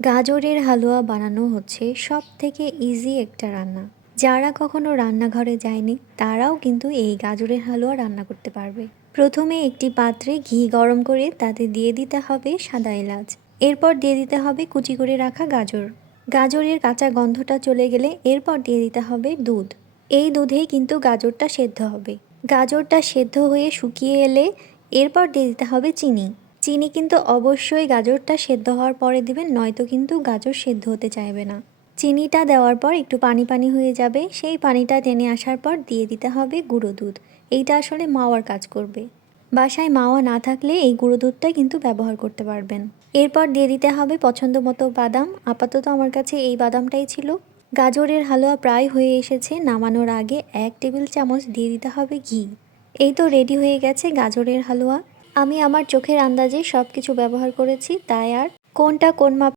গাজরের হালুয়া বানানো হচ্ছে সবথেকে ইজি একটা রান্না। যারা কখনো রান্নাঘরে যায়নি তারাও কিন্তু এই গাজরের হালুয়া রান্না করতে পারবে। প্রথমে একটি পাত্রে ঘি গরম করে তাতে দিয়ে দিতে হবে সাদা এলাচ। এরপর দিয়ে দিতে হবে কুচি করে রাখা গাজর। গাজরের কাঁচা গন্ধটা চলে গেলে এরপর দিয়ে দিতে হবে দুধ। এই দুধেই কিন্তু গাজরটা সেদ্ধ হবে। গাজরটা সেদ্ধ হয়ে শুকিয়ে এলে এরপর দিয়ে দিতে হবে চিনি। চিনি কিন্তু অবশ্যই গাজরটা সেদ্ধ হওয়ার পরে দিবেন, নয়তো কিন্তু গাজর সেদ্ধ হতে চাইবে না। চিনিটা দেওয়ার পর একটু পানি পানি হয়ে যাবে, সেই পানিটা টেনে আসার পর দিয়ে দিতে হবে গুঁড়ো দুধ। এইটা আসলে মাওয়ার কাজ করবে। বাসায় মাওয়া না থাকলে এই গুঁড়ো দুধটা কিন্তু ব্যবহার করতে পারবেন। এরপর দিয়ে দিতে হবে পছন্দ মতো বাদাম। আপাতত আমার কাছে এই বাদামটাই ছিল। গাজরের হালুয়া প্রায় হয়ে এসেছে, নামানোর আগে 1 টেবিল চামচ দিয়ে দিতে হবে ঘি। এই তো রেডি হয়ে গেছে গাজরের হালুয়া। আমি আমার চোখের আন্দাজে সব কিছু ব্যবহার করেছি, তাই আর কোনটা কোন মাপ